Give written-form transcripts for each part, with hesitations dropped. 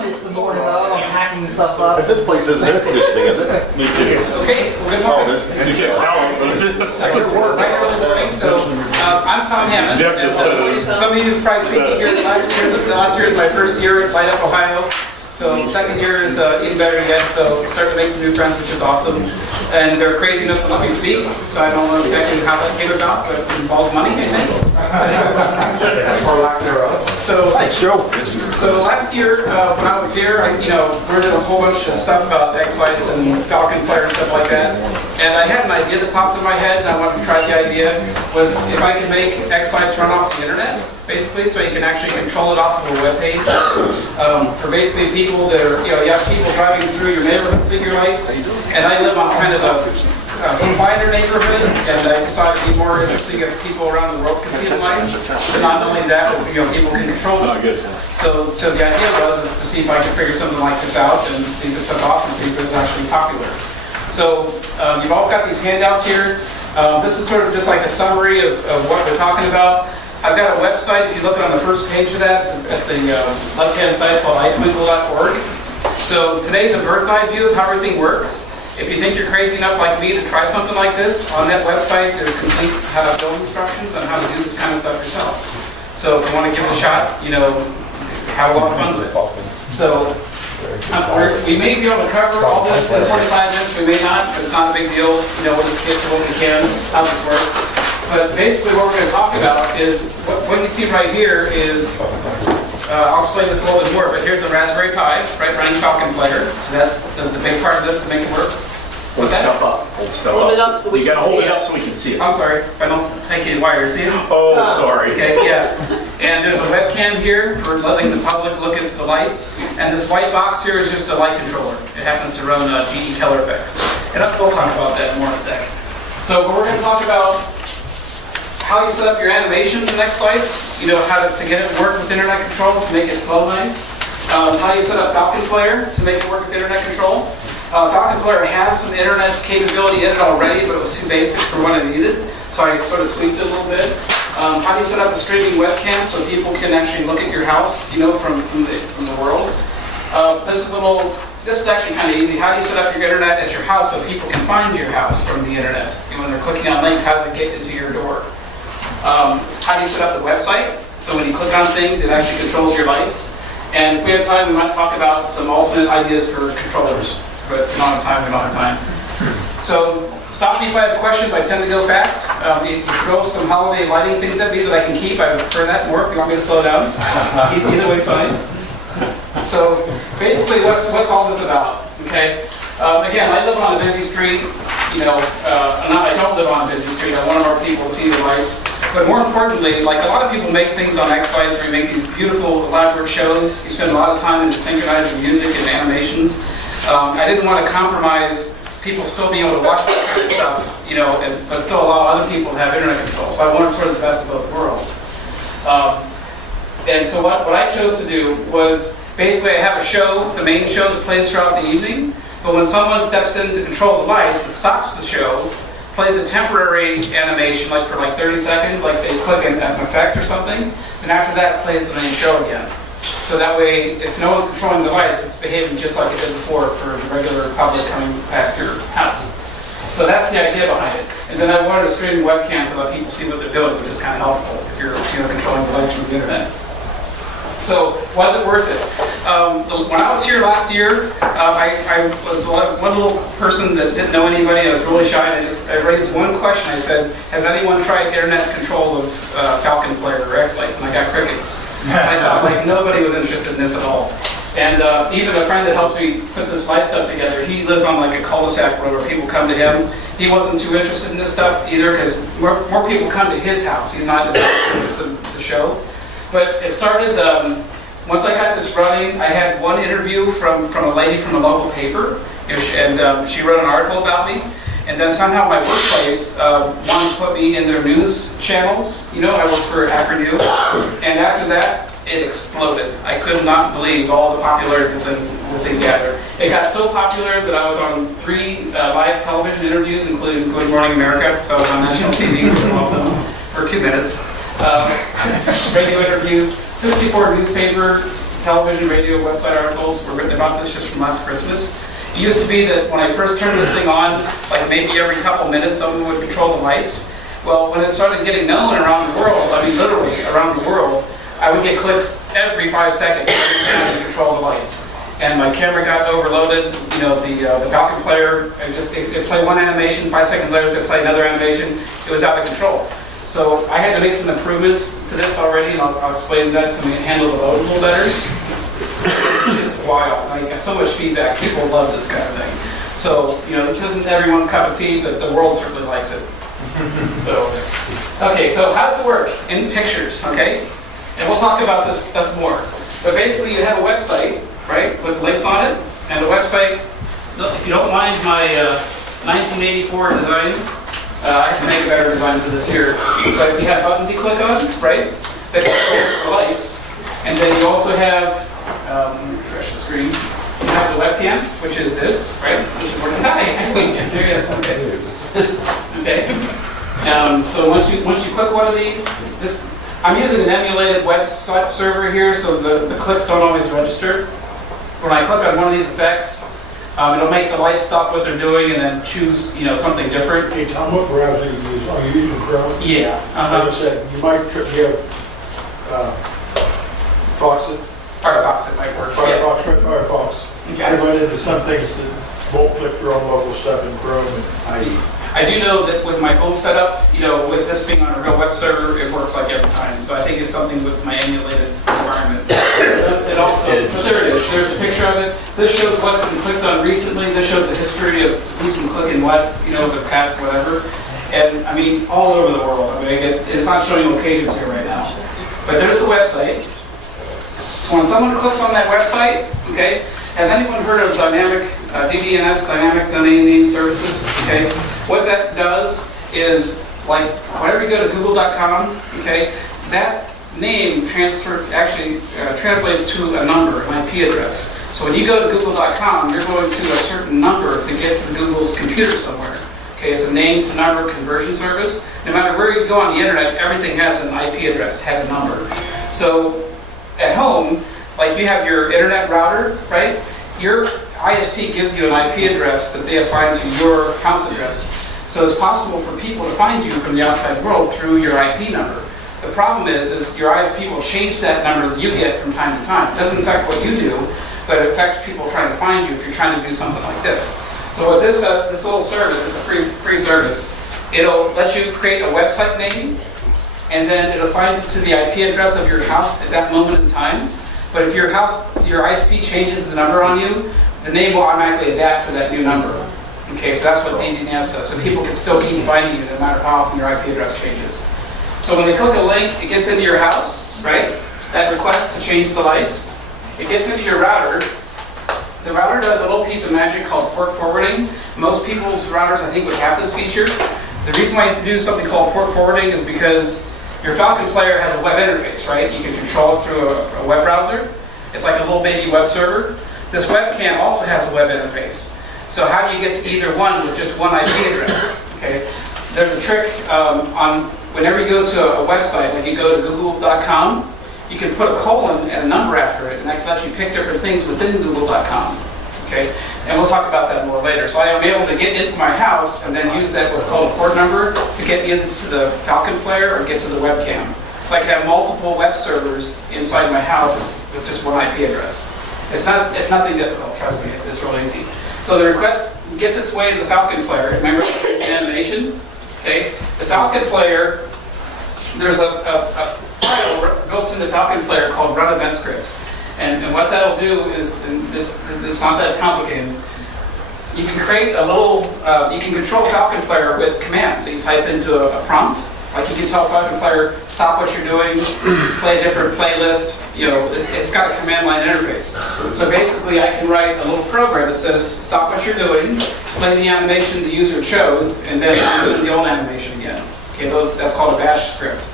It's the morning of, I'm packing stuff up. But this place isn't air conditioning, is it? Me too. Okay, well, good Oh, morning. You can't tell them, Second work. So, I'm Tom Hammond. Jeff just said it. Some of you have probably seen me here last year is my first year at Light Up Ohio. So second year is even better yet, so starting to make some new friends, which is awesome. And they're crazy enough to let me speak, so I don't know exactly how that came about, but it involves money, I think. Or lack thereof. So, Thanks, Joe. so last year, when I was here, I learned a whole bunch of stuff about X-Lights and Falcon Player and stuff like that. And I had an idea that popped in my head, and I wanted to try the idea, was if I could make X-Lights run off the internet, basically, so you can actually control it off of a web page. For basically people that are, you have people driving through your neighborhood, see your lights, and I live on kind of a quieter neighborhood, and I decided it'd be more interesting if people around the world could see the lights. But not only that, but, people can control them. So the idea was to see if I could figure something like this out and see if it took off and see if it was actually popular. So you've all got these handouts here. This is sort of just like a summary of what we're talking about. I've got a website, if you look on the first page of that, at the left-hand side, called iTwinkle.org. So today's a bird's eye view of how everything works. If you think you're crazy enough like me to try something like this, on that website there's complete how to build instructions on how to do this kind of stuff yourself. So if you want to give it a shot, have a lot of fun with it. So we may be able to cover all this in 45 minutes, we may not, but it's not a big deal. We'll just get to what we can, how this works. But basically what we're going to talk about is, what you see right here is, I'll explain this a little bit more, but here's a Raspberry Pi, right, running Falcon Player. So that's the big part of this to make it work. Hold stuff up. Hold stuff Hold it up. up so we You can gotta hold see it it. up so we can see it. I'm sorry, if I don't take any wires, see it? Oh, sorry. Okay, yeah. And there's a webcam here for letting the public look at the lights. And this white box here is just a light controller. It happens to run GE Color Effects. And we'll talk about that more in a sec. So we're going to talk about how you set up your animations in X-Lights, how to get it to work with internet control to make it flow nice. How you set up Falcon Player to make it work with internet control. Falcon Player has some internet capability in it already, but it was too basic for what I needed, so I sort of tweaked it a little bit. How do you set up a streaming webcam so people can actually look at your house, from the world? This is actually kind of easy. How do you set up your internet at your house so people can find your house from the internet? When they're clicking on links, how does it get into your door? How do you set up the website? So when you click on things, it actually controls your lights. And if we have time, we might talk about some alternate ideas for controllers. But if we don't have time, we don't have time. So stop me if I have questions. I tend to go fast. You throw some holiday lighting things at me that I can keep. I prefer that more. If you want me to slow down, either way, fine. So basically, what's all this about? Okay. Again, I live on a busy street. I don't live on a busy street. I want more people to see the lights. But more importantly, like a lot of people make things on X-Lights where you make these beautiful, elaborate shows. You spend a lot of time in synchronizing music and animations. I didn't want to compromise people still being able to watch that kind of stuff, but still allow other people to have internet control. So I wanted sort of the best of both worlds. And so what I chose to do was, basically I have a show, the main show that plays throughout the evening, but when someone steps in to control the lights, it stops the show, plays a temporary animation, for 30 seconds, like they click an effect or something, and after that it plays the main show again. So that way, if no one's controlling the lights, it's behaving just like it did before for the regular public coming past your house. So that's the idea behind it. And then I wanted a streaming webcam to let people see what they're doing, which is kind of helpful if you're controlling the lights from the internet. So, was it worth it? When I was here last year, I was one little person that didn't know anybody. I was really shy. I raised one question. I said, has anyone tried internet control of Falcon Player or X-Lights? And I got crickets. I thought, nobody was interested in this at all. And even a friend that helps me put this light stuff together, he lives on a cul-de-sac road where people come to him. He wasn't too interested in this stuff either, because more people come to his house. He's not as interested in the show. But it started, once I got this running, I had one interview from a lady from a local paper, and she wrote an article about me. And then somehow my workplace wanted to put me in their news channels. I work for Hacker News. And after that, it exploded. I could not believe all the popularity this thing gathered. It got so popular that I was on 3 live television interviews, including Good Morning America, so I was on national TV for 2 minutes. Radio interviews, 64 newspaper television, radio, website articles were written about this just from last Christmas. It used to be that when I first turned this thing on, like maybe every couple minutes someone would control the lights. Well, when it started getting known around the world, I mean literally around the world, I would get clicks every 5 seconds every time to control the lights. And my camera got overloaded, you know, the Falcon player, it played one animation, 5 seconds later it played another animation, it was out of control. So I had to make some improvements to this already, and I'll explain that to handle the load a little better. It's just wild. I got so much feedback. People love this kind of thing. So, you know, this isn't everyone's cup of tea, but the world certainly likes it. So, okay, so how does it work? In pictures, okay? And we'll talk about this stuff more. But basically, you have a website, right, with links on it. And the website, if you don't mind my 1984 design, I have to make a better design for this here. But you have buttons you click on, right? That control the lights. And then you also have, refresh the screen. You have the webcam, which is this, right? Which is working. Hi. There it is. Okay. Okay. So once you click one of these, I'm using an emulated web server here, so the clicks don't always register. When I click on one of these effects, it'll make the lights stop what they're doing and then choose, you know, something different. Hey Tom, what browser do you use? Are you using Chrome? Yeah. Like I said, you might have Foxit, Firefox, it might work. Firefox, try Firefox. Okay. I run into some things that won't click through on local stuff in Chrome and IE. I do know that with my home setup, you know, with this being on a real web server, it works like every time. So I think it's something with my emulated environment. It also, so there it is. There's a picture of it. This shows what's been clicked on recently. This shows the history of who's been clicking what, you know, the past whatever. And I mean, all over the world. I mean, it's not showing locations here right now. But there's the website. So when someone clicks on that website, okay, has anyone heard of dynamic DDNS, Dynamic Domain Name Services? Okay, what that does is, like, whenever you go to google.com, okay, that name translates to a number, an IP address. So when you go to google.com, you're going to a certain number to get to Google's computer somewhere. Okay, it's a name to number conversion service. No matter where you go on the internet, everything has an IP address, has a number. So at home, like you have your internet router, right? Your ISP gives you an IP address that they assign to your house address. So it's possible for people to find you from the outside world through your IP number. The problem is your ISP will change that number that you get from time to time. It doesn't affect what you do, but it affects people trying to find you if you're trying to do something like this. So what this does, this little service, it's a free service. It'll let you create a website name, and then it assigns it to the IP address of your house at that moment in time. But if your ISP changes the number on you, the name will automatically adapt to that new number. Okay, so that's what DNS does. So people can still keep finding you no matter how often your IP address changes. So when they click a link, it gets into your house, right? That request to change the lights. It gets into your router. The router does a little piece of magic called port forwarding. Most people's routers, I think, would have this feature. The reason why you have to do something called port forwarding is because your Falcon player has a web interface, right? You can control it through a web browser. It's like a little baby web server. This webcam also has a web interface. So how do you get to either one with just one IP address? Okay, there's a trick on whenever you go to a website, like you go to google.com, you can put a colon and a number after it, and that can let you pick different things within google.com. Okay, and we'll talk about that more later. So I am able to get into my house and then use that what's called a port number to get either to the Falcon player or get to the webcam. So I can have multiple web servers inside my house with just one IP address. It's nothing difficult, trust me, it's real easy. So the request gets its way to the Falcon player. Remember the animation? Okay, the Falcon player, there's a file built into the Falcon player called run event script. And what that'll do is, and this is not that complicated, you can create a little, you can control Falcon player with commands. So you type into a prompt, like you can tell Falcon player, stop what you're doing, play a different playlist, you know, it's got a command line interface. So basically I can write a little program that says, stop what you're doing, play the animation the user chose, and then do the old animation again. Okay, that's called a bash script.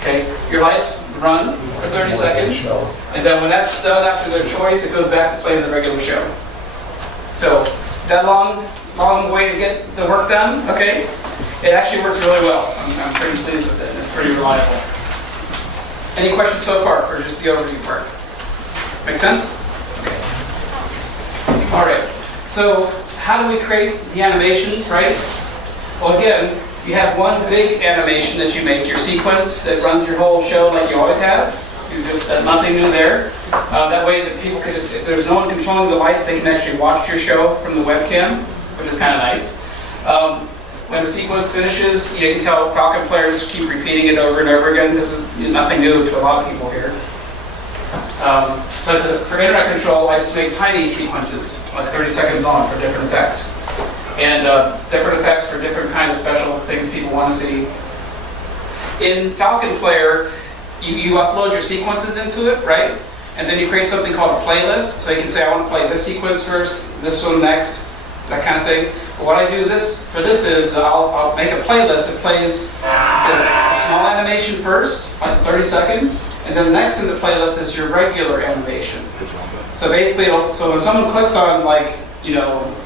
Okay, your lights run for 30 seconds, and then when that's done after their choice, it goes back to playing the regular show. So, is that long way to get the work done? Okay, it actually works really well. I'm pretty pleased with it, and it's pretty reliable. Any questions so far for just the overview part? Make sense? Okay. All right. So how do we create the animations, right? Well, again, you have one big animation that you make, your sequence that runs your whole show like you always have. You just nothing new there. That way that people could, if there's no one controlling the lights, they can actually watch your show from the webcam, which is kind of nice. When the sequence finishes, you can tell Falcon players keep repeating it over and over again. This is nothing new to a lot of people here. But for internet control, I just make tiny sequences, like 30 seconds long for different effects. And different effects for different kind of special things people want to see. In Falcon Player, you upload your sequences into it, right? And then you create something called a playlist. So you can say, I want to play this sequence first, this one next, that kind of thing. But what I do for this is I'll make a playlist that plays the small animation first, like 30 seconds, and then next in the playlist is your regular animation. So basically, so when someone clicks on like,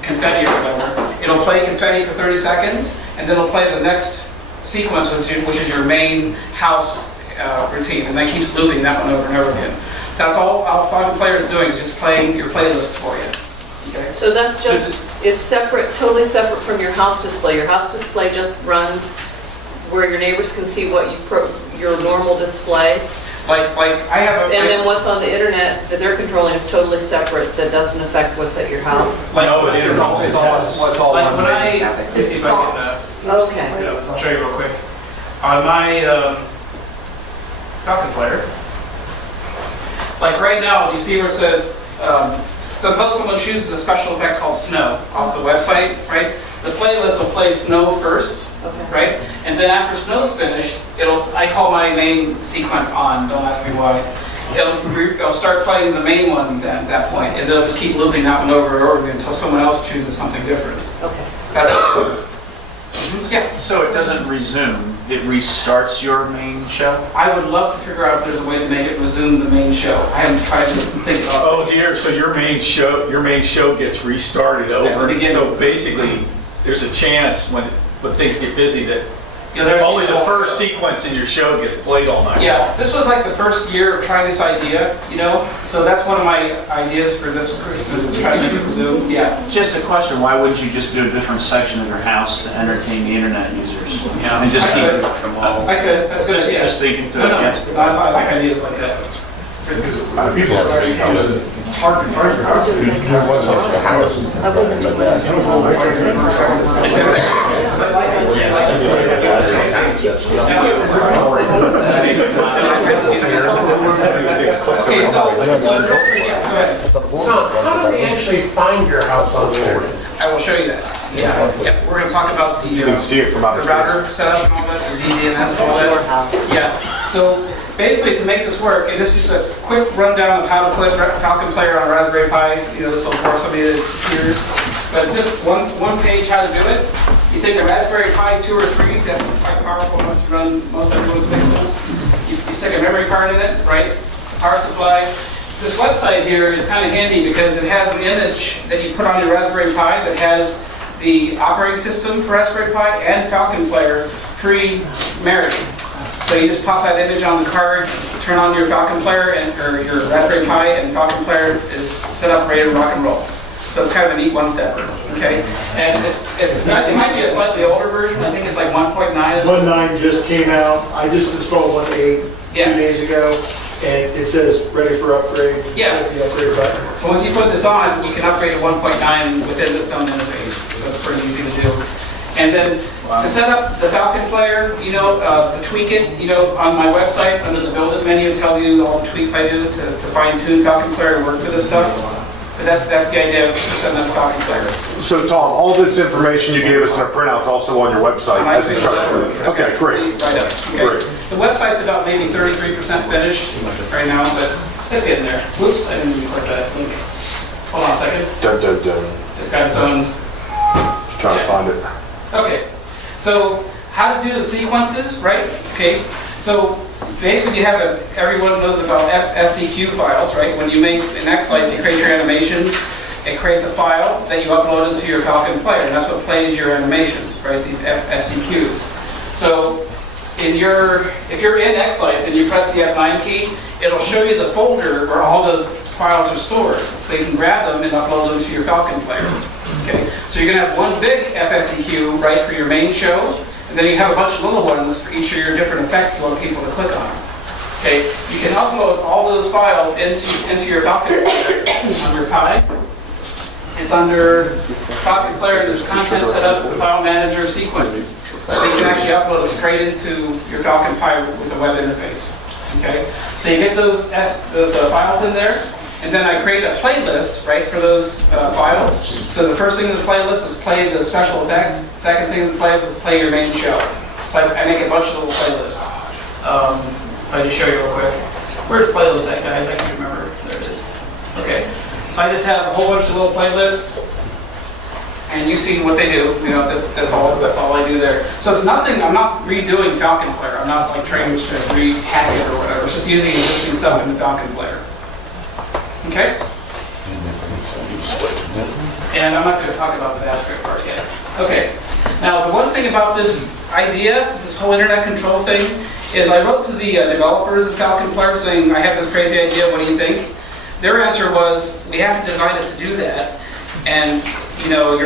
confetti or whatever, it'll play confetti for 30 seconds, and then it'll play the next sequence, which is your main house routine, and that keeps looping that one over and over again. So that's all Falcon Player is doing, is just playing your playlist for you. Okay? So that's just, it's separate, totally separate from your house display. Your house display just runs where your neighbors can see what your normal display. Like I have a... And then what's on the internet that they're controlling is totally separate, that doesn't affect what's at your house. No, it is. It's all Like one when thing. if I can, Okay. I'll show you real quick. On my Falcon Player, like right now, you see where it says, suppose someone chooses a special effect called snow off the website, right? The playlist will play snow first, Okay. right? And then after snow's finished, I call my main sequence on, don't ask me why. It'll start playing the main one then at that point, and they'll just keep looping that one over and over again until someone else chooses something different. Okay. That's what it is. Yeah, So it doesn't resume, it restarts your main show? I would love to figure out if there's a way to make it resume the main show. I haven't tried to think about it. Oh dear, so your main show gets restarted At the over. beginning. So basically, there's a chance when things get busy that There's only the first sequence in your show gets played all night. Yeah, this was like the first year of trying this idea, So that's one of my ideas for this Christmas is trying to make it resume. Yeah. Just a question, why wouldn't you just do a different section of your house to entertain the internet users? Yeah. And just I keep could. it? I could. That's a good idea. Just thinking to No, it, no, yeah. I like ideas like that. People are already using it. Hard to find your house. What's up to the house? I wouldn't do that. Okay, so, go ahead. How do we actually find your house on the internet? I will show you that. Yeah, we're going to talk about the You can see it from outer the space. router setup and all that, the DNS and all Your that. house. Yeah, so basically to make this work, and this is a quick rundown of how to put Falcon Player on a Raspberry Pi. This will bore somebody to tears. But just one page how to do it. You take a Raspberry Pi 2 or 3, that's quite powerful enough to run most everyone's pixels. You stick a memory card in it, right? Power supply. This website here is kind of handy because it has an image that you put on your Raspberry Pi that has the operating system for Raspberry Pi and Falcon Player pre-married. So you just pop that image on the card, turn on your Falcon Player or your Raspberry Pi, and Falcon Player is set up, ready to rock and roll. So it's kind of a neat one-stepper, okay? And it might be a slightly older version. I think it's like 1.9. 1.9 just came out. I just installed 1.8 Yeah. 2 days ago, and it says ready for upgrade. Yeah. Hit the upgrade button. So once you put this on, you can upgrade to 1.9 within its own interface. So it's pretty easy to do. And then to set up the Falcon Player, to tweak it, on my website under the Build It menu, it tells you all the tweaks I do to fine-tune Falcon Player and work with this stuff. But that's the idea of setting up Falcon Player. So Tom, all this information you gave us in a printout is also on your website as instructed. Okay, great. Write-ups. Okay. Great. The website's about maybe 33% finished right now, but it's getting there. Whoops, I didn't even click that link. Hold on a second. Dun, dun, dun. It's got its own. Just trying to find it. Okay, so how to do the sequences, right? Okay, so basically you have everyone knows about FSCQ files, right? When you make in Xlights, you create your animations, it creates a file that you upload into your Falcon Player, and that's what plays your animations, right? These FSCQs. So if you're in Xlights and you press the F9 key, it'll show you the folder where all those files are stored. So you can grab them and upload them to your Falcon player. Okay, so you're gonna have one big FSEQ, right, for your main show, and then you have a bunch of little ones for each of your different effects you want people to click on. Okay, you can upload all those files into your Falcon player on your Pi. It's under Falcon player, there's content set up, file manager, sequences. So you can actually upload it straight into your Falcon Pi with a web interface. Okay, so you get those files in there, and then I create a playlist, right, for those files. So the first thing in the playlist is play the special effects. Second thing in the playlist is play your main show. So I make a bunch of little playlists. I'll just show you real quick. Where's the playlist at, guys? I can't remember. There it is. Okay, so I just have a whole bunch of little playlists. And you've seen what they do, you know, that's all I do there. So it's nothing, I'm not redoing Falcon Player. I'm not like trying to re-hack it or whatever. It's just using existing stuff in the Falcon Player. Okay? And I'm not going to talk about the Bash part yet. Okay. Now, the one thing about this idea, this whole internet control thing, is I wrote to the developers of Falcon Player saying, I have this crazy idea, what do you think? Their answer was, we have to design it to do that. And you know,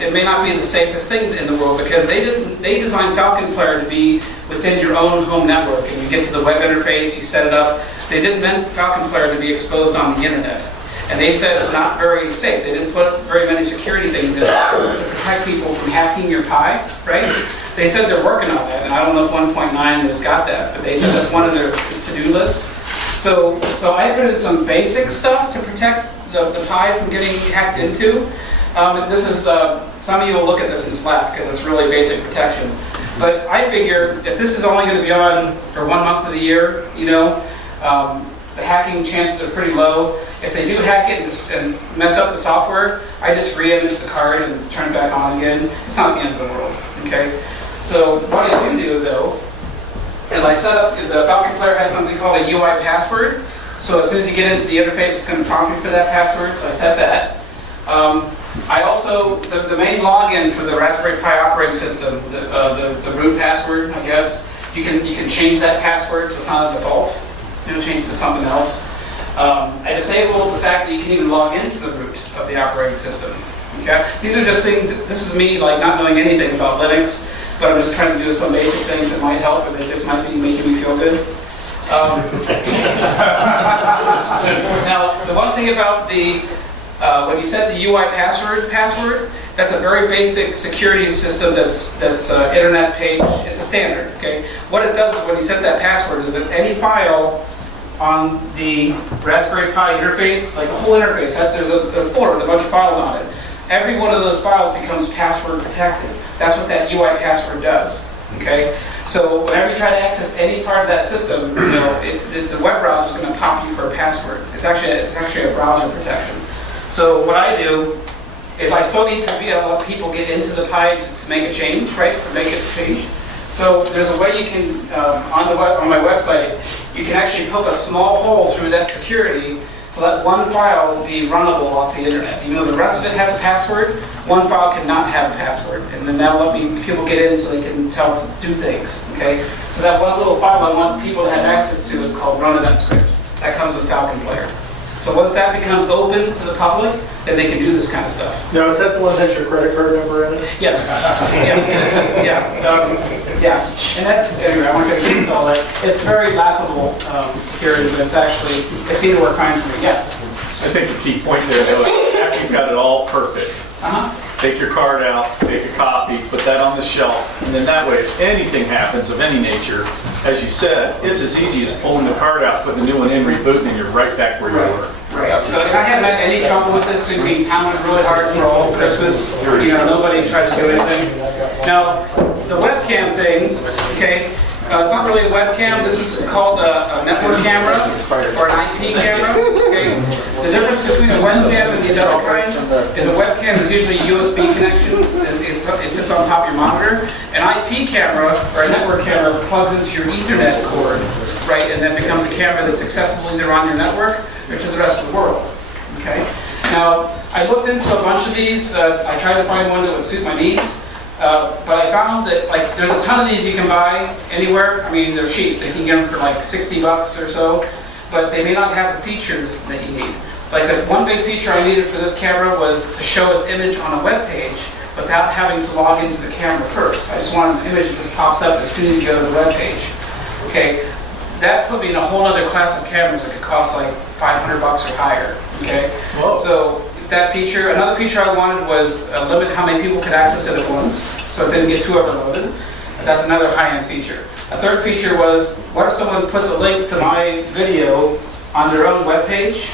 it may not be the safest thing in the world because they designed Falcon Player to be within your own home network, and you get to the web interface, you set it up. They didn't meant Falcon Player to be exposed on the internet, and they said it's not very safe. They didn't put very many security things in it to protect people from hacking your Pi, right? They said they're working on that, and I don't know if 1.9 has got that, but they said that's one of their to-do lists. So I put in some basic stuff to protect the Pi from getting hacked into. This is, some of you will look at this and just laugh because it's really basic protection. But I figure if this is only going to be on for 1 month of the year, you know, the hacking chances are pretty low. If they do hack it and mess up the software, I just re-image the card and turn it back on again. It's not the end of the world, okay? So what I do though, is I set up, the Falcon Player has something called a UI password. So as soon as you get into the interface, it's going to prompt you for that password, so I set that. I also, the main login for the Raspberry Pi operating system, the root password, I guess, you can change that password so it's not a default. You know, change it to something else. I disabled the fact that you can even log into the root of the operating system. Okay, these are just things. This is me like not knowing anything about Linux, but I'm just trying to do some basic things that might help, and that this might be making me feel good. Now, the one thing about when you set the UI password, that's a very basic security system that's internet page. It's a standard, okay? What it does when you set that password is that any file on the Raspberry Pi interface, like the whole interface, there's a folder with a bunch of files on it. Every one of those files becomes password protected. That's what that UI password does, okay? So whenever you try to access any part of that system, you know, the web browser is going to pop you for a password. It's actually a browser protection. So what I do is I still need to be able to let people get into the Pi to make a change, right? To make it change. So there's a way you can on my website you can actually poke a small hole through that security so that one file will be runnable off the internet. Even though the rest of it has a password, one file cannot have a password. And then that'll let people get in so they can tell it to do things, okay? So that one little file I want people to have access to is called run event script. That comes with Falcon Player. So once that becomes open to the public, then they can do this kind of stuff. Now, is that the one that has your credit card number in it? Yes. Yeah. And that's, anyway, I won't get into all that. It's very laughable security, but it seemed to work fine for me, yeah. I think the key point there, though, is after you've got it all perfect, take your card out, take a copy, put that on the shelf, and then that way, if anything happens of any nature, as you said, it's as easy as pulling the card out, putting the new one in, rebooting, and you're right back where you were. Right. So I haven't had any trouble with this thing being pounded really hard for all of Christmas. You know, nobody tried to do anything. Now, the webcam thing, okay, it's not really a webcam. This is called a network camera or an IP camera. Okay. The difference between a webcam and these other kinds is a webcam is usually USB connections. It sits on top of your monitor. An IP camera or a network camera plugs into your Ethernet cord, right, and then becomes a camera that's accessible either on your network or to the rest of the world. Okay. Now, I looked into a bunch of these. I tried to find one that would suit my needs. But I found that there's a ton of these you can buy anywhere. I mean, they're cheap. They can get them for like $60 or so. but they may not have the features that you need. Like the one big feature I needed for this camera was to show its image on a web page without having to log into the camera first. I just wanted an image that just pops up as soon as you go to the web page. Okay, that put me in a whole other class of cameras that could cost like $500 or higher. Okay, Whoa. so that feature. Another feature I wanted was limit how many people could access it at once, so it didn't get too overloaded. That's another high-end feature. A third feature was, what if someone puts a link to my video on their own web page,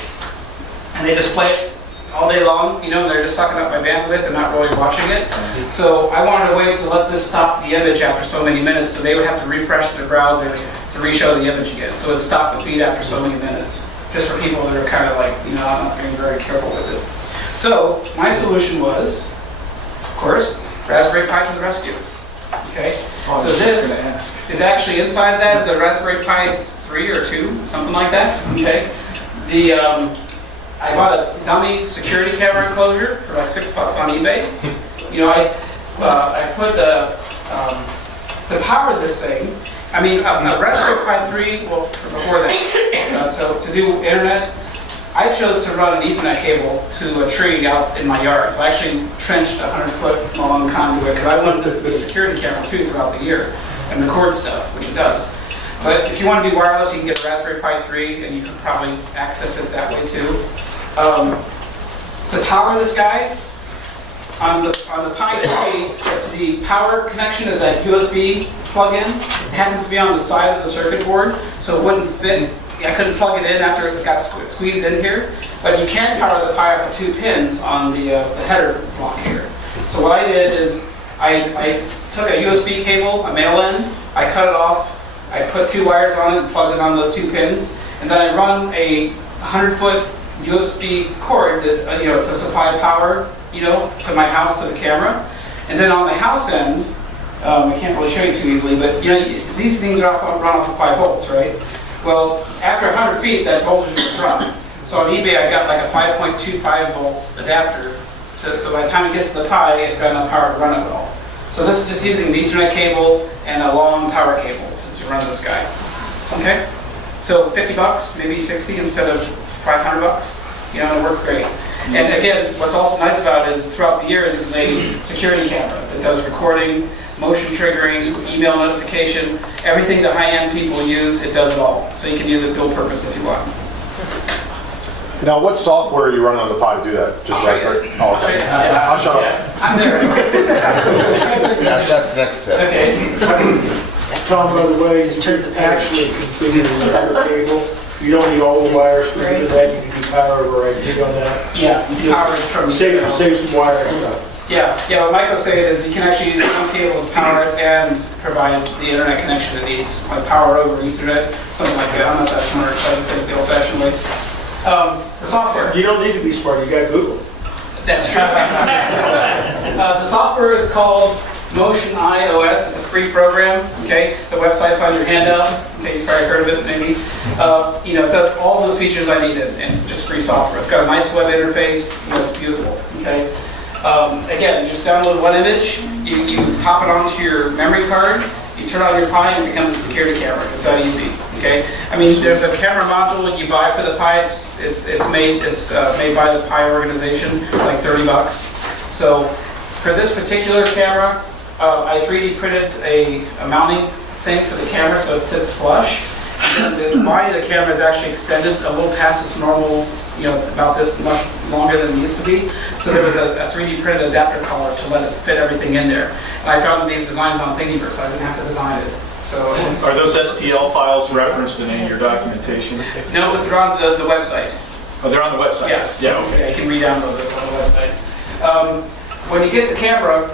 and they just play it all day long, you know, they're just sucking up my bandwidth and not really watching it. So I wanted a way to let this stop the image after so many minutes, so they would have to refresh their browser to re-show the image again. So it stopped the feed after so many minutes, just for people that are kind of like, you know, I'm not being very careful with it. So my solution was, of course, Raspberry Pi to the rescue. Okay, so this is actually inside that is a Raspberry Pi 3 or 2, something like that. Okay, I bought a dummy security camera enclosure for like $6 on eBay. You know, I put to power this thing. I mean, a Raspberry Pi 3. Well, before that, so to do internet, I chose to run an Ethernet cable to a tree out in my yard. So I actually trenched a 100-foot long conduit because I wanted this to be a security camera too throughout the year and record stuff, which it does. But if you want to do wireless, you can get a Raspberry Pi 3 and you can probably access it that way too. To power this guy, on the Pi 3, the power connection is that USB plug-in. It happens to be on the side of the circuit board, so it wouldn't fit. I couldn't plug it in after it got squeezed in here, but you can power the Pi up to 2 pins on the header block here. So what I did is I took a USB cable, a male end, I cut it off, I put 2 wires on it and plugged it on those 2 pins, and then I run a 100-foot USB cord that, you know, to supply power, you know, to my house, to the camera. And then on the house end, I can't really show you too easily, but you know, these things run off of 5 volts, right? Well, after 100 feet, that voltage will drop. So on eBay, I got like a 5.25 volt adapter, so by the time it gets to the Pi, it's got enough power to run it all. So this is just using an Ethernet cable and a long power cable to run this guy. Okay? So $50, maybe 60 instead of $500. You know, it works great. And again, what's also nice about it is throughout the year, this is a security camera that does recording, motion triggering, email notification, everything that high-end people use, it does it all. So you can use it dual purpose if you want. Now, what software are you running on the Pi to do that? Just Raspberry? Oh, okay. Yeah. I'll shut up. Yeah, I'm there. That's next step. Okay. Tom, by the way, you can actually configure the cable. You don't need all the wires to do that. You can do power over right click on that. Yeah, power from Save some wire and stuff. Yeah, what Mike was saying is you can actually use one cable to power it and provide the internet connection it needs, like power over Ethernet, something like that. I'm not that smart, so I just think the old-fashioned way. The software. You don't need to be smart. You got Google. That's true. The software is called Motion iOS. It's a free program. Okay, the website's on your handout. Okay, you've probably heard of it, maybe. You know, it does all those features I needed and just free software. It's got a nice web interface. You know, it's beautiful. Okay. Again, you just download one image. You pop it onto your memory card. You turn on your Pi and it becomes a security camera. It's that easy. Okay. I mean, there's a camera module that you buy for the Pi. It's made by the Pi organization. It's like $30. So for this particular camera, I 3D printed a mounting thing for the camera so it sits flush. And the body of the camera is actually extended a little past its normal, you know, it's about this much longer than it used to be. So there was a 3D printed adapter collar to let it fit everything in there. And I found these designs on Thingiverse. I didn't have to design it. So Are those STL files referenced in any of your documentation? no, but they're on the website. Oh, they're on the website? Yeah. Yeah, okay. Yeah, you can re-download this on the website. When you get the camera,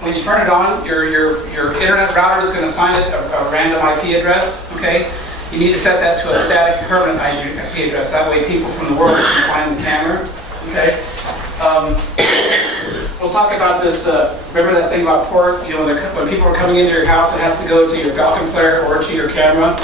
when you turn it on, your internet router is going to assign it a random IP address, okay? You need to set that to a static permanent IP address. That way people from the world can find the camera, okay? We'll talk about this, remember that thing about port? You know, when people are coming into your house, it has to go to your Falcon player or to your camera.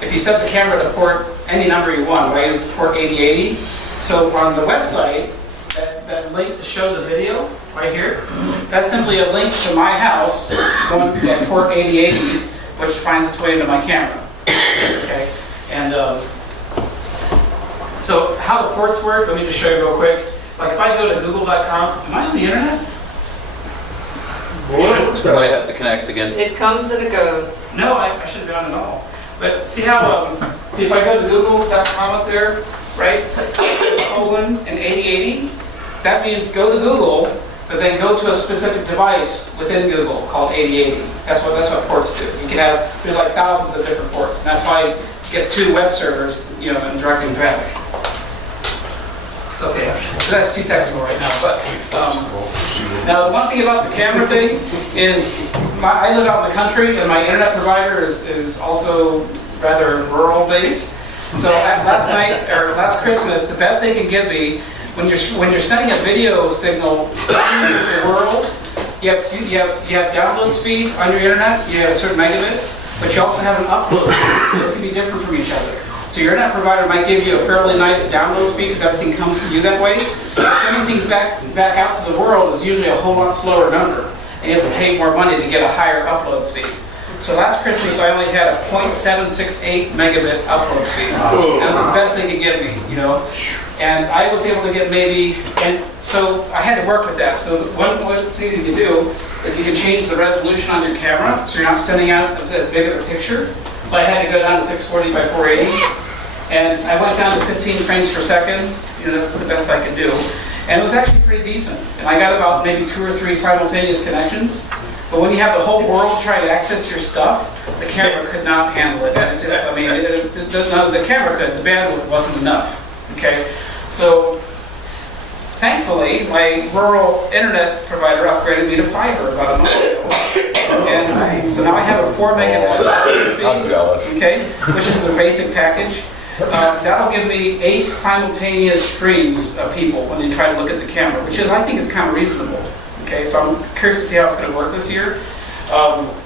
If you set the camera to port any number you want, I use port 8080. So on the website, that link to show the video right here, that's simply a link to my house going to port 8080, which finds its way into my camera. Okay, and So how the ports work, let me just show you real quick. Like if I go to google.com, am I on the internet? Boy, You might have to connect again. It comes and it goes. No, I shouldn't be on at all. But see how, see if I go to google.com up there, right? Colon and 8080, that means go to Google, but then go to a specific device within Google called 8080. That's what ports do. You can have, there's like thousands of different ports, and that's why you get 2 web servers, you know, and directing traffic. Okay, that's too technical right now, but now one thing about the camera thing is I live out in the country and my internet provider is also rather rural based. So last night or last Christmas, the best they can give me when you're sending a video signal to the world, you have download speed on your internet, you have certain megabits, but you also have an upload speed. Those can be different from each other. So your internet provider might give you a fairly nice download speed because everything comes to you that way. But sending things back out to the world is usually a whole lot slower number, and you have to pay more money to get a higher upload speed. So last Christmas I only had a 0.768 megabit upload speed. That was the best they could give me, you know. And I was able to get maybe, and so I had to work with that. So one thing you can do is you can change the resolution on your camera, so you're not sending out as big of a picture. So I had to go down to 640 by 480, and I went down to 15 frames per second. You know, that's the best I could do, and it was actually pretty decent. And I got about maybe 2 or 3 simultaneous connections. But when you have the whole world trying to access your stuff, the camera could not handle it. And it just, I mean, the camera could, the bandwidth wasn't enough. Okay, so thankfully, my rural internet provider upgraded me to fiber about a month ago. And so now I have a 4 megabit speed, I'm jealous. okay, which is the basic package. That'll give me 8 simultaneous streams of people when they try to look at the camera, which is, I think, is kind of reasonable. Okay, so I'm curious to see how it's going to work this year.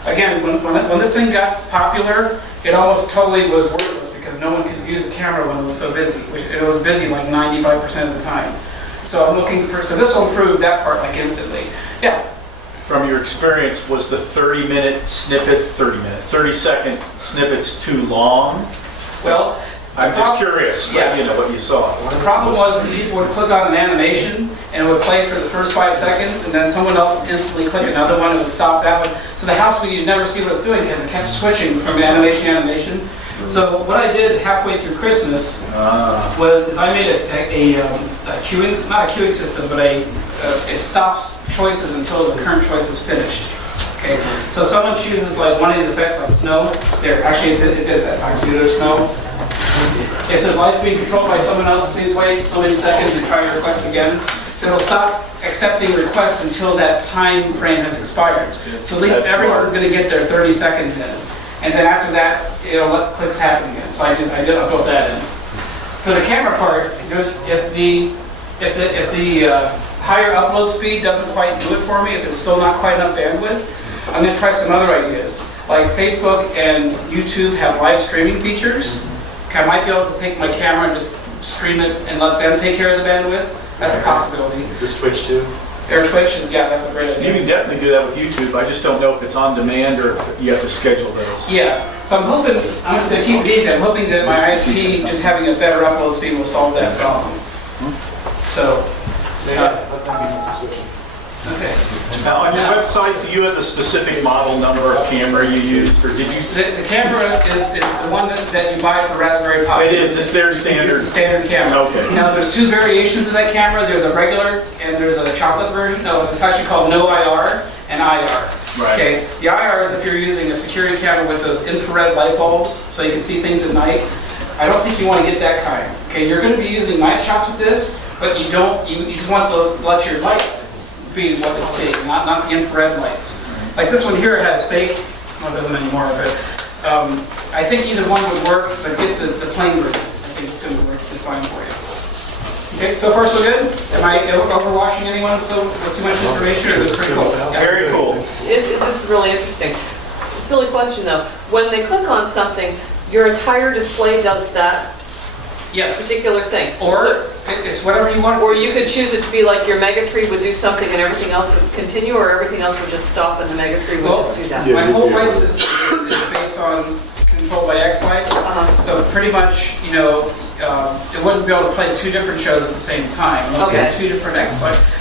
Again, when this thing got popular, it almost totally was worthless because no one could view the camera when it was so busy. It was busy like 95% of the time. So I'm looking for, so this will improve that part like instantly. Yeah. From your experience, was the 30-minute snippet, 30-second snippets too long? Well, I'm just curious, Yeah. you know, what you saw. the problem was that people would click on an animation and it would play for the first 5 seconds, and then someone else would instantly click another one and would stop that one. So the house you'd never see what it's doing because it kept switching from animation to animation. So what I did halfway through Christmas was I made a queuing, not a queuing system, but it stops choices until the current choice is finished. Okay, so someone chooses like one of these effects like snow. There, actually it did at that time. See, there's snow. It says lights being controlled by someone else. Please wait so many seconds to try your request again. So it'll stop accepting requests until that time frame has expired. So at least That's everyone's smart. going to get their 30 seconds in. And then after that, it'll let clicks happen again. So I built that in. For the camera part, if the higher upload speed doesn't quite do it for me, if it's still not quite enough bandwidth, I'm going to try some other ideas. Like Facebook and YouTube have live streaming features. I might be able to take my camera and just stream it and let them take care of the bandwidth. That's a possibility. Just Twitch too? Or Twitch is, yeah, that's a great idea. You can definitely do that with YouTube. I just don't know if it's on demand or if you have to schedule those. Yeah, so I'm hoping, I'm just going to keep it easy. I'm hoping that my ISP just having a better upload speed will solve that problem. So, okay. Now, on your website, do you have the specific model number of camera you used, or did you? The camera is the one that you buy for Raspberry Pi. It is, it's their standard. It's a standard camera. Okay. Now, there's 2 variations of that camera. There's a regular and there's a chocolate version. No, it's actually called no IR and IR. Right. Okay. The IR is if you're using a security camera with those infrared light bulbs so you can see things at night. I don't think you want to get that kind. Okay, you're going to be using night shots with this, but you just want to let your lights be what it's seeing, not the infrared lights. Like this one here has fake, well, it doesn't anymore, but I think either one would work, but get the plain version. I think it's going to work just fine for you. Okay, so far so good? Am I overwashing anyone so with too much information, or is it pretty cool? Yeah. Very cool. This is really interesting. Silly question though. When they click on something, your entire display does that Yes. particular thing. Or it's whatever you want it to Or be. you could choose it to be like your Megatree would do something and everything else would continue, or everything else would just stop and the Megatree would just do that. Yeah. My whole light system is based on controlled by X lights. Uh-huh. So pretty much, you know, it wouldn't be able to play two different shows at the same time unless you had Okay. two different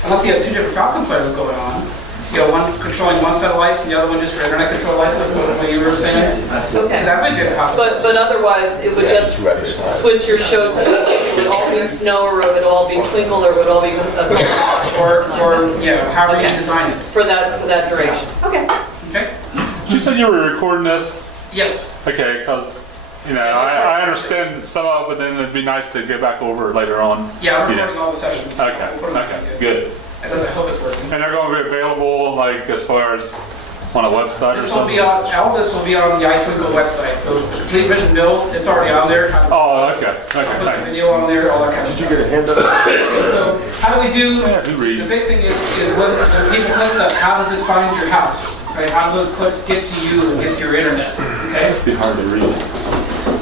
unless you had two different Falcon players going on. You know, one controlling one set of lights and the other one just for internet control lights, that's what you were saying. So Okay. that would be a possibility. But otherwise, it would just switch your show to, it would all be snow, or it would all be twinkle, or it would all be Or, you know, however you Okay. design it. for that duration. Okay. Okay? You said you were recording this? Yes. Okay, because, you know, I understand some of it, but then it'd be nice to get back over it later on. Yeah, I'm you know. recording all the sessions. Okay, We'll put them on okay, YouTube. good. I hope it's working. And they're going to be available, like, as far as on a website or This will something? be on, all this will be on the iTwinkle website, so complete written build, it's already on there. Oh, okay, I'll okay, put the thanks. video on there, all that kind of stuff. So how do we do, Yeah, who the reads? big thing is when people click up, how does it find your house? Right? How do those clicks get to you and get to your internet? Okay? It'd be hard to read.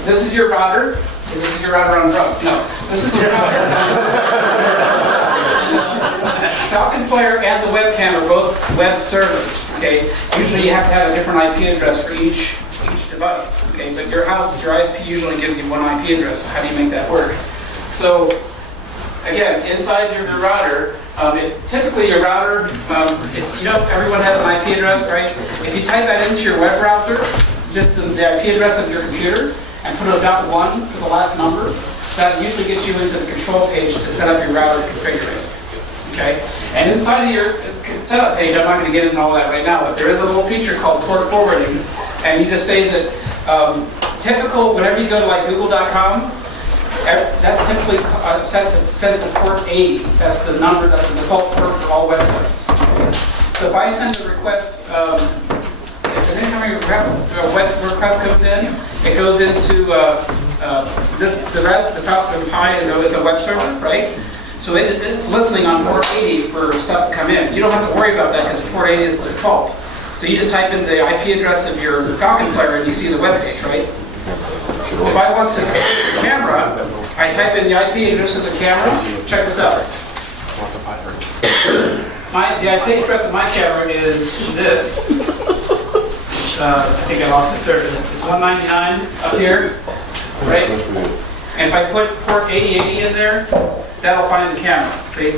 This is your router, and this is your router on drugs. No, this is your router. Falcon Player and the webcam are both web servers, okay? Usually you have to have a different IP address for each device, okay? But your house, your ISP usually gives you one IP address, so how do you make that work? So, again, inside your router, typically your router, everyone has an IP address, right? If you type that into your web browser, just the IP address of your computer, and put a .1 for the last number, that usually gets you into the control page to set up your router configuration. Okay? And inside of your setup page, I'm not going to get into all that right now, but there is a little feature called port forwarding, and you just say that typical, whenever you go to like google.com, that's typically set to port 80. That's the number, that's the default port for all websites. So if I send a request, if an incoming request comes in, it goes into the Falcon Pi is a web server, right? So it's listening on port 80 for stuff to come in. You don't have to worry about that because port 80 is the default. So you just type in the IP address of your Falcon Player and you see the web page, right? If I want to save the camera, I type in the IP address of the camera. Check this out. The IP address of my camera is this. I think I lost it there. It's 199 up here, right? And if I put port 8080 in there, that'll find the camera, see?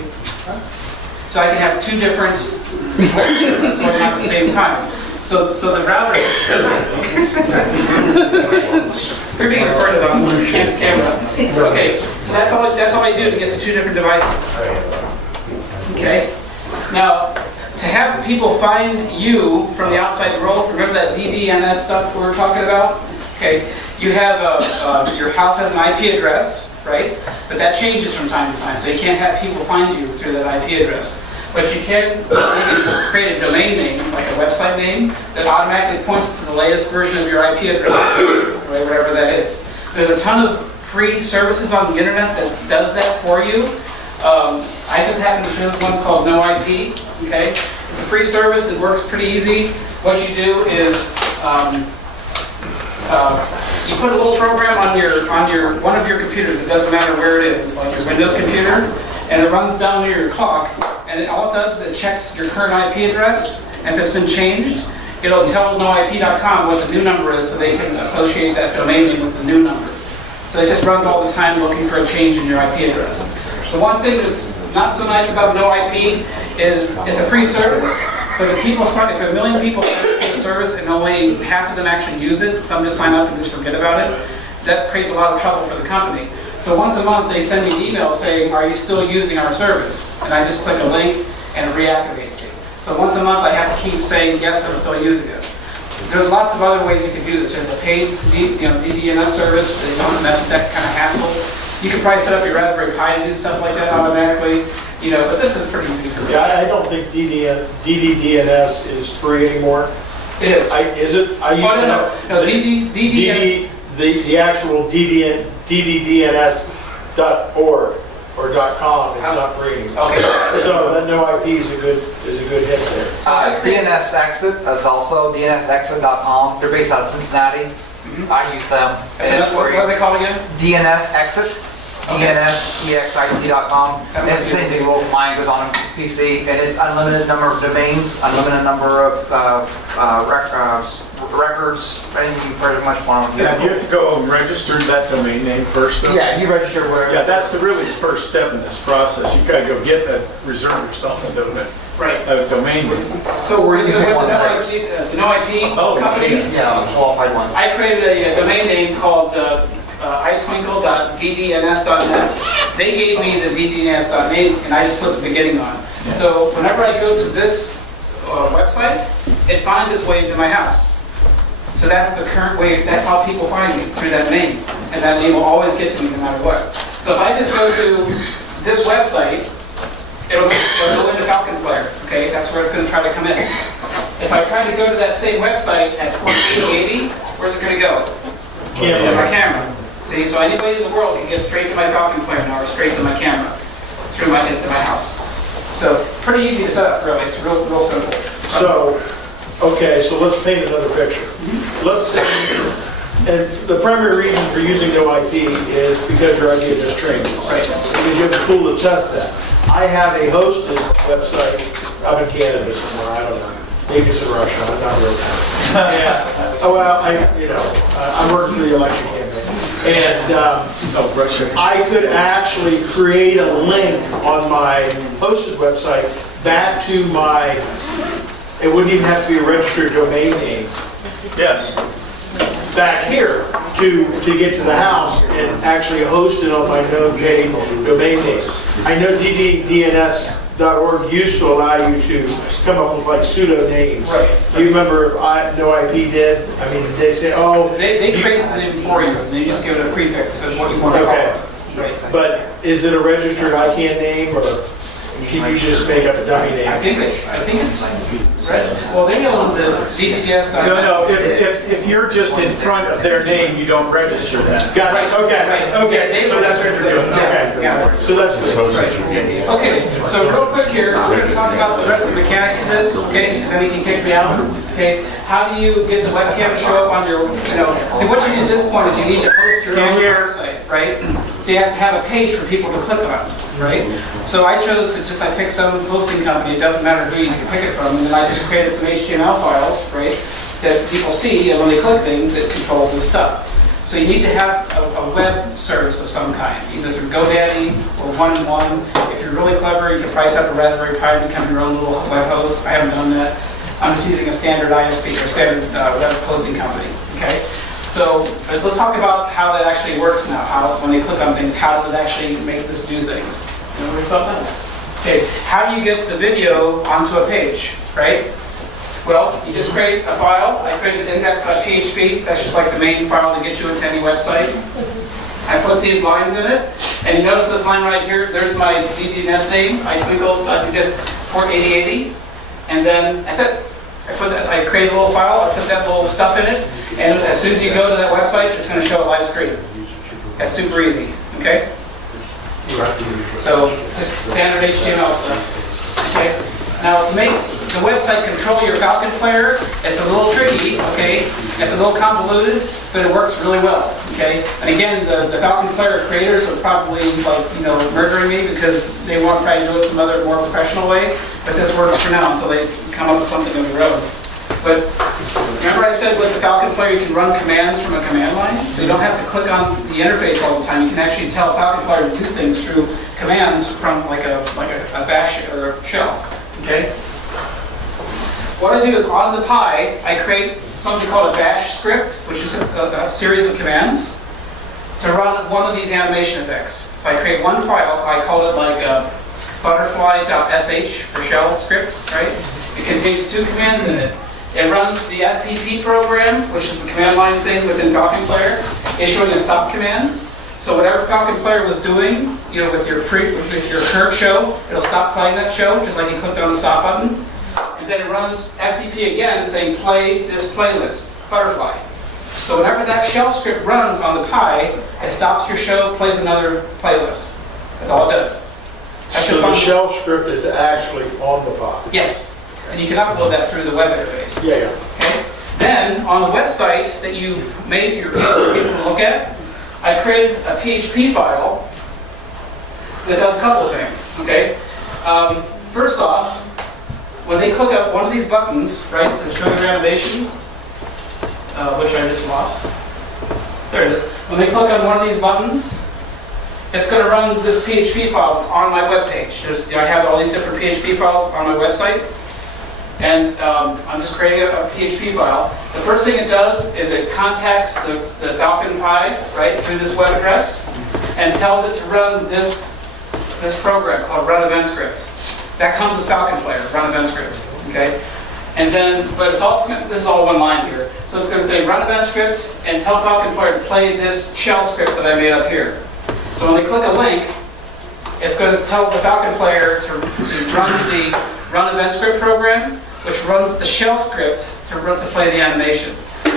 So I can have two different addresses going on at the same time. So the router, you're being recorded on camera. Okay, so that's all I do to get to two different devices. Okay? Now, to have people find you from the outside world, remember that DDNS stuff we were talking about? Okay, you have your house has an IP address, right? But that changes from time to time, so you can't have people find you through that IP address. But you can create a domain name, like a website name, that automatically points to the latest version of your IP address, right, whatever that is. There's a ton of free services on the internet that does that for you. I just happen to choose one called NoIP, okay? It's a free service, it works pretty easy. What you do is, you put a little program on one of your computers, it doesn't matter where it is, like your Windows computer, and it runs down near your clock, and all it does is it checks your current IP address, and if it's been changed, it'll tell noip.com what the new number is so they can associate that domain name with the new number. So it just runs all the time looking for a change in your IP address. The one thing that's not so nice about NoIP is it's a free service, but if a million people sign up for the service and only half of them actually use it, some just sign up and just forget about it, that creates a lot of trouble for the company. So once a month they send me an email saying, are you still using our service? And I just click a link and it reactivates me. So once a month I have to keep saying, yes, I'm still using this. There's lots of other ways you can do this. There's a paid DDNS service that you don't mess with that kind of hassle. You can probably set up your Raspberry Pi to do stuff like that automatically, but this is pretty easy for me. Yeah, I don't think DDNS is free anymore. It is. Is it? I used to No, DDNS. The actual DDNS.org or .com is not free anymore. Okay. So that NoIP is a good hit there. DNS Exit is also DNSExit.com. They're based out of Cincinnati. I use them. And it's What free. are they called again? DNS Exit. ENSEXIT.com. And it's the same thing, well, mine goes on PC, and it's unlimited number of domains, unlimited number of records, anything you pretty much want to use. Yeah, you have to go and register that domain name first, though. Yeah, you register wherever. Yeah, that's the really first step in this process. You've got to go get that, reserve yourself a Right. domain name. So we're you with pick the one no first. IP, no IP Oh, company. Yeah, a qualified one. I created a domain name called itwinkle.ddns.net. They gave me the ddns.net and I just put the beginning on. So whenever I go to this website, it finds its way to my house. So that's the current way, that's how people find me, through that name. And that name will always get to me no matter what. So if I just go to this website, it'll go into Falcon Player, okay? That's where it's going to try to come in. If I try to go to that same website at port 8080, where's it going to go? To my camera. See, so anybody in the world can get straight to my Falcon Player now, or straight to my camera, into my house. So pretty easy to set up, really. It's real simple. So, okay, so let's paint another picture. Let's say, and the primary reason for using no IP is because your IP is training. Right. Because you have the tool to test that. I have a hosted website up in Canada somewhere, I don't know. Maybe it's in Russia, I'm not really sure. Oh, well, I'm working for the election campaign. And I could actually create a link on my hosted website back to my, it wouldn't even have to be a registered domain name, Yes. back here to get to the house and actually host it on my Node.js domain name. I know DNS.org used to allow you to come up with like pseudo names. Right. Do you remember if no IP did? I mean, did they say, oh. They create the name for you. They just give it a prefix of what you want to call Okay. it. Right. But is it a registered ICANN name or can you just make up a dummy I name? think it's well, they own the DDS. No, if you're just in front of their name, you don't register that. Got it, okay, okay, so that's what you're doing, okay. Yeah. So that's good. Okay, so real quick here, we're going to talk about the rest of the mechanics of this, okay? Then you can kick me out, okay? How do you get the webcam to show up on your, see what you need at this point is you need to host your own website, right? So you have to have a page for people to click on, right? So I chose to I picked some hosting company, it doesn't matter who you can pick it from, and then I just created some HTML files, right? That people see, and when they click things, it controls this stuff. So you need to have a web service of some kind, either through GoDaddy or one-on-one. If you're really clever, you can price up a Raspberry Pi and become your own little web host. I haven't done that. I'm just using a standard ISP or standard web hosting company, okay? So let's talk about how that actually works now. How, when they click on things, how does it actually make this do things? You know what we're talking about? Okay, how do you get the video onto a page, right? Well, you just create a file. I created index.php. That's just like the main file to get you into any website. I put these lines in it, and you notice this line right here. There's my DNS name. I just port 8080, and then that's it. I create a little file. I put that little stuff in it, and as soon as you go to that website, it's going to show a live screen. That's super easy. Okay. So just standard HTML stuff. Okay. Now to make the website control your Falcon Player, it's a little tricky. Okay. It's a little convoluted, but it works really well. Okay. And again, the Falcon Player creators are probably murdering me because they want to try to do it some other more professional way. But this works for now until they come up with something on the road. But remember I said with the Falcon Player you can run commands from a command line? So you don't have to click on the interface all the time. You can actually tell Falcon Player to do things through commands from like a bash or a shell. Okay? What I do is on the Pi, I create something called a bash script, which is just a series of commands to run one of these animation effects. So I create one file, I call it like butterfly.sh for shell script, right? It contains two commands in it. It runs the FPP program, which is the command line thing within Falcon Player, issuing a stop command. So whatever Falcon Player was doing, with your current show, it'll stop playing that show, just like you clicked on the stop button. And then it runs FPP again, saying play this playlist, Butterfly. So whenever that shell script runs on the Pi, it stops your show, plays another playlist. That's all it does. That's So the shell script is actually on the Pi? Yes. And you can upload that through the web interface. Yeah. Okay. Then on the website that you made your people to look at, I created a PHP file that does a couple of things, okay? First off, when they click up one of these buttons, right, to show their animations, which I just lost. There it is. When they click on one of these buttons, it's going to run this PHP file that's on my webpage. I have all these different PHP files on my website, and I'm just creating a PHP file. The first thing it does is it contacts the Falcon Pi, right, through this web address, and tells it to run this program called Run Event Script. That comes with Falcon Player, Run Event Script, okay? And then, but it's also, this is all one line here. So it's going to say Run Event Script and tell Falcon Player to play this shell script that I made up here. So when they click a link, it's going to tell the Falcon Player to run the Run Event Script program, which runs the shell script to play the animation.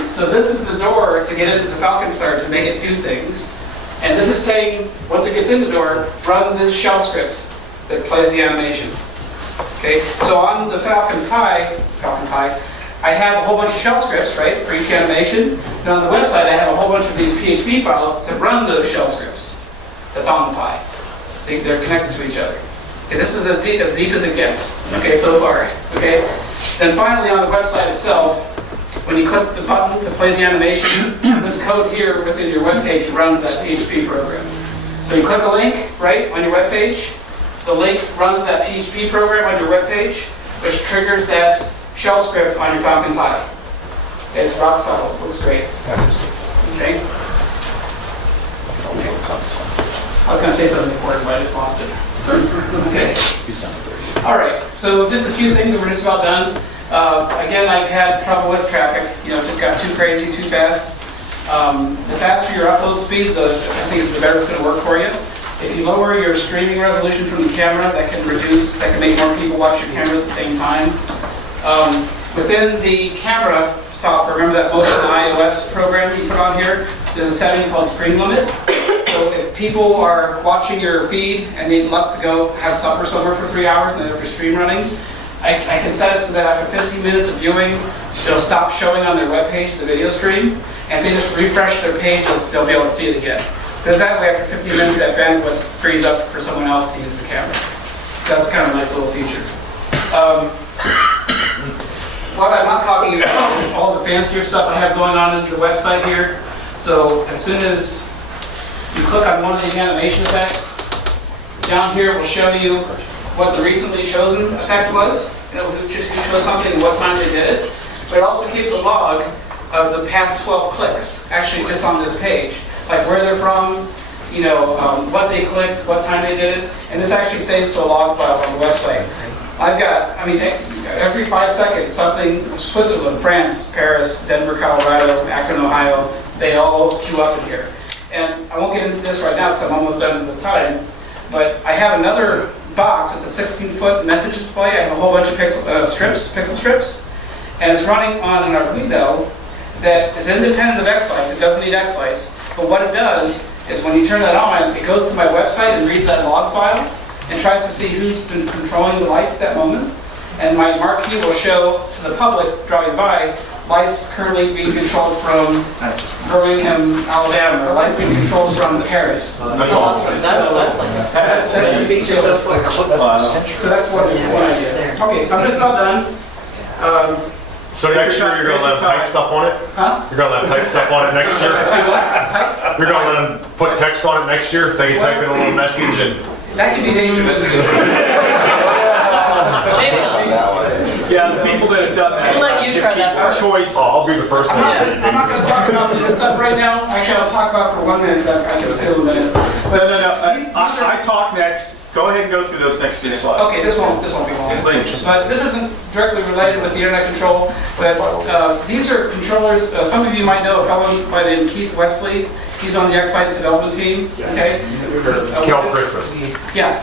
So this is the door to get into the Falcon Player to make it do things. And this is saying, once it gets in the door, run the shell script that plays the animation. Okay, so on the Falcon Pi, I have a whole bunch of shell scripts, right, for each animation. And on the website, I have a whole bunch of these PHP files to run those shell scripts that's on the Pi. They're connected to each other. Okay, this is as deep as it gets, okay, so far, okay? Then finally, on the website itself, when you click the button to play the animation, this code here within your web page runs that PHP program. So you click a link, right, on your web page. The link runs that PHP program on your web page, which triggers that shell script on your Falcon Pi. It's rock solid. Works great. Okay. I was going to say something important, but I just lost it. Okay. All right. So just a few things, and we're just about done. Again, I've had trouble with traffic. It just got too crazy, too fast. The faster your upload speed, I think the better it's going to work for you. If you lower your streaming resolution from the camera, that can make more people watch your camera at the same time. Within the camera software, remember that Motion iOS program you put on here? There's a setting called screen limit. So if people are watching your feed and they'd love to go have supper somewhere for 3 hours and they're for stream running, I can set it so that after 15 minutes of viewing, it'll stop showing on their webpage, the video stream, and if they just refresh their page, they'll be able to see it again. Then that way, after 15 minutes, that bandwidth frees up for someone else to use the camera. So that's kind of a nice little feature. What I'm not talking about is all the fancier stuff I have going on in the website here. So as soon as you click on one of these animation effects, down here it will show you what the recently chosen effect was. It will just show something, what time they did it. But it also keeps a log of the past 12 clicks, actually just on this page. Like where they're from, what they clicked, what time they did it. And this actually saves to a log file on the website. I've got, every 5 seconds, something, Switzerland, France, Paris, Denver, Colorado, Akron, Ohio, they all queue up in here. And I won't get into this right now because I'm almost done with time, but I have another box. It's a 16-foot message display. I have a whole bunch of pixel strips, and it's running on an Arduino that is independent of X-Lights. It doesn't need X-Lights, but what it does is when you turn that on, it goes to my website and reads that log file and tries to see who's been controlling the lights at that moment. And my marquee will show to the public driving by, lights currently being controlled from Birmingham, Alabama, or lights being controlled from Paris. That's awesome. That's the feature. So that's what I did. Okay, so I'm just about done. So next year, you're gonna let them type stuff on it? Huh? You're gonna let them type stuff on it next year? You're gonna let them put text on it next year? They can type in a little message and... That could be dangerous. Maybe not. Yeah, the people that have done that. We'll let you try that first. Choice. Oh, I'll be the first one. I'm not going to talk about this stuff right now. Actually, I'll talk about it for 1 minute. I can stay a minute. No. I talk next. Go ahead and go through those next few slides. Okay, this won't be long. Please. But this isn't directly related with the internet control. But these are controllers. Some of you might know a fellow by the name of Keith Wesley. He's on the X-Lights development team. Okay. Kill Christmas. Yeah.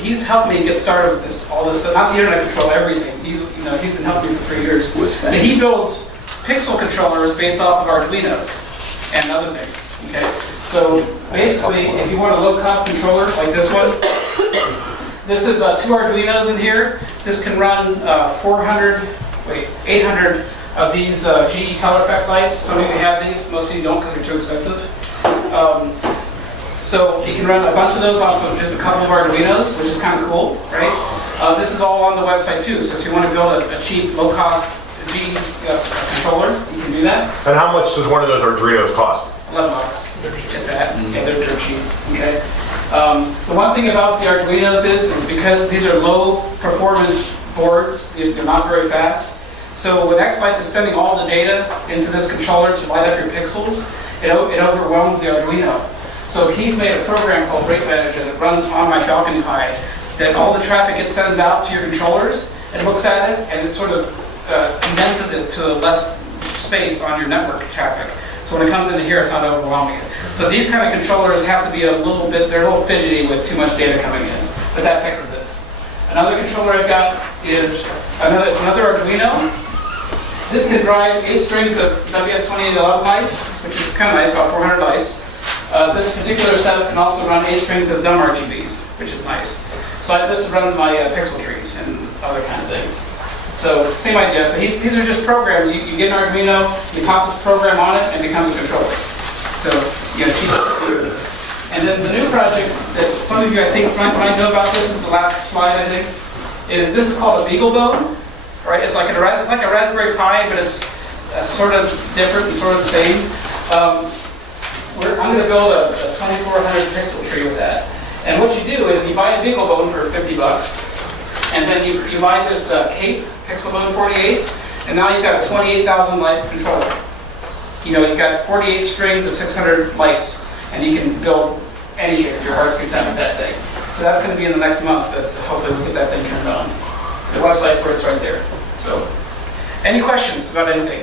He's helped me get started with all this stuff, not the internet control, everything. He's been helping me for 3 years. So he builds pixel controllers based off of Arduinos and other things. Okay. So basically, if you want a low-cost controller like this one, this is 2 Arduinos in here. This can run 800 of these GE Color Effects lights. Some of you have these, most of you don't because they're too expensive. So you can run a bunch of those off of just a couple of Arduinos, which is kind of cool, right? This is all on the website too, so if you want to build a cheap, low-cost G controller, you can do that. And how much does one of those Arduinos cost? $11 at that. Okay, they're dirt cheap. Okay. The one thing about the Arduinos is because these are low performance boards, they're not very fast. So when X-Lights is sending all the data into this controller to light up your pixels, it overwhelms the Arduino. So Keith made a program called Rate Manager that runs on my Falcon Pi, that all the traffic it sends out to your controllers, it looks at it and it sort of condenses it to less space on your network traffic. So when it comes into here, it's not overwhelming it. So these kind of controllers have to be they're a little fidgety with too much data coming in, but that fixes it. Another controller I've got is another Arduino. This can drive 8 strings of WS2811 lights, which is kind of nice, about 400 lights. This particular setup can also run 8 strings of dumb RGBs, which is nice. So this runs my pixel trees and other kind of things. So same idea. So these are just programs. You get an Arduino, you pop this program on it, and it becomes a controller. So you know, cheap. And then the new project that some of you I think might know about, this is the last slide I think, is this is called a BeagleBone. Right? It's like a Raspberry Pi, but it's sort of different and sort of the same. I'm going to build a 2400 pixel tree with that. And what you do is you buy a BeagleBone for $50, and then you buy this Cape PixelBone 48, and now you've got a 28,000 light controller. You know, you've got 48 strings of 600 lights, and you can build any if your heart's content with that thing. So that's going to be in the next month that hopefully we'll get that thing turned on. The website for it's right there. So, any questions about anything?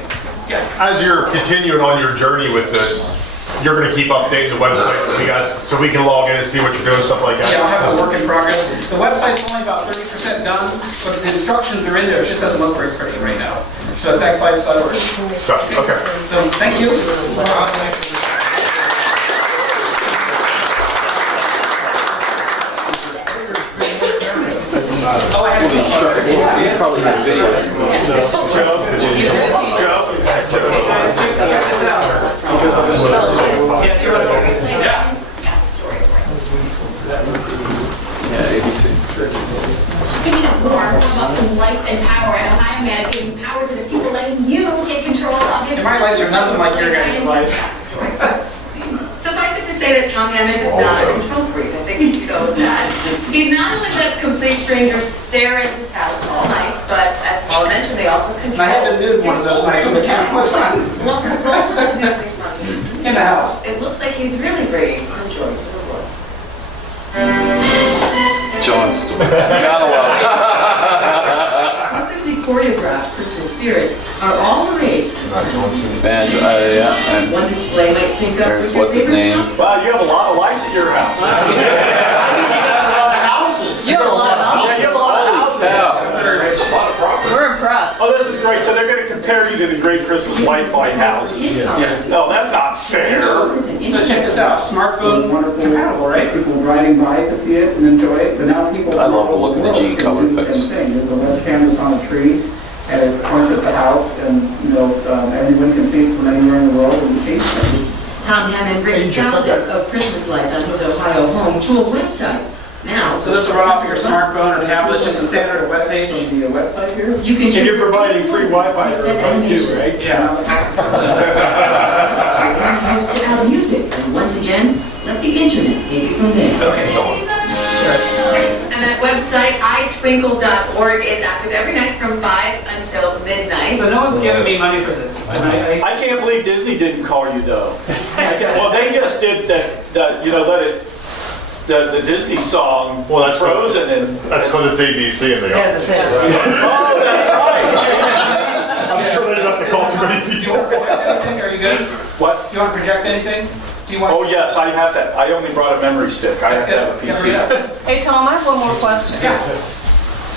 Yeah. As you're continuing on your journey with this, you're going to keep updating the website so we can log in and see what you're doing, stuff like that? Yeah, I'll have a work in progress. The website's only about 30% done, but the instructions are in there. It just doesn't look very pretty right now. So it's xlights.org. Gotcha. Okay. So, thank you. Oh, I have to Probably have video. check this out. Yeah, you're right. Yeah. Yeah, ABC. You need more about the lights and power, and I imagine power to the people letting you take control of it. My lights are nothing like your guys' lights. Suffice it to say that Tom Hammond is not a control freak. I think you know that. He not only lets complete strangers stare at his house all night, but as Paul mentioned, they also control. I had to nude one of those nights when the camera was on. Well, control is in the house. It looks like he's really bringing some joy to the world. John's stories. Gotta love Perfectly choreographed Christmas spirit are all the rage. Band, yeah, and One display might sync up there's with your what's his favorite name? house. Wow, you have a lot of lights at your house. You have a lot of houses. Yeah, you have a lot of houses. We're impressed. Oh, this is great. So they're going to compare you to the great Christmas light fight houses. Yeah. No, that's not fair. So check this out. Smartphone compatible, right? People riding by to see it and enjoy it, but now people. I love the look of the G color do the pics. same thing. There's a webcam that's on a tree, and it points at the house, and everyone can see it from anywhere in the world, and change it. Tom Hammond brings thousands of Christmas lights on his Ohio home to a website. Now, So this will run off of your smartphone or tablet, just a standard web page. From the website here. you can. And you're providing free Wi-Fi for everybody too, right? Yeah. Use to our music, and once again, let the internet take it from there. Okay. And that website, itwinkle.org, is active every night from 5 until midnight. So no one's giving me money for this. And I I can't believe Disney didn't call you though. Well, they just did the Disney song, Well, that's Frozen, and That's because it's ABC and they Yeah, are. as I said. oh, that's right. I'm sure they didn't have to call too many Do you people. want to project anything? Are you good? What? Do you want to project anything? Do you want? Oh yes, I have that. I only brought a memory stick. I have to have a Yeah, PC. Hey, Tom, I have one more question. Yeah.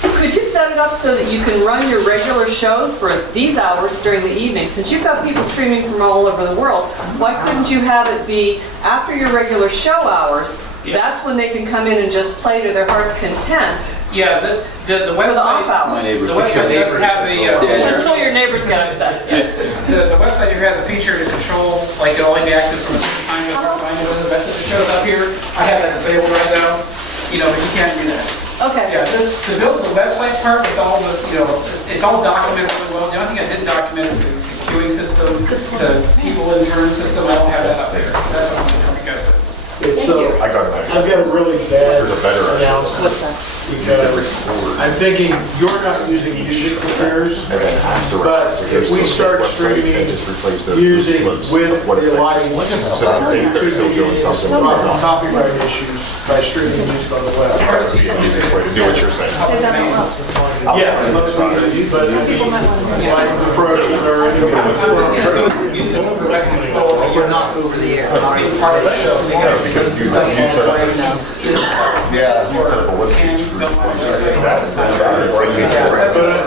Could you set it up so that you can run your regular show for these hours during the evening? Since you've got people streaming from all over the world, why couldn't you have it be after your regular show hours? Yeah. That's when they can come in and just play to their heart's content Yeah, the for the off website. My hours. neighbors The would kill website me. does have a Yeah. Until your neighbors get upset. the website here has a feature to control, like it'll only be active from a certain time to a certain time. It was a message shows up here. I have that disabled right now, but you can't do that. Okay. Yeah, to build the website part with all the, it's all documented really well. The only thing I didn't document is the queuing system, the people in turn system. I don't have that up there. That's something to help you guys with. It's so, I got it back. I've got a really bad There's a better announcement because I'm thinking you're not using music preparers, And then after. but if we start streaming music with the lights, So I think they're still doing something. copyright issues by streaming music on the web. That's the easiest way to do what you're saying. Say that out loud. Yeah, most people, but like the pros are Music direct control, but you're not over the air. It's being part of the show, so you gotta Because you set up. Yeah. You set up a web page for. But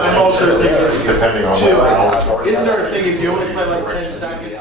I'm also thinking, Depending on too, what. isn't there a thing if you only play like 10 seconds?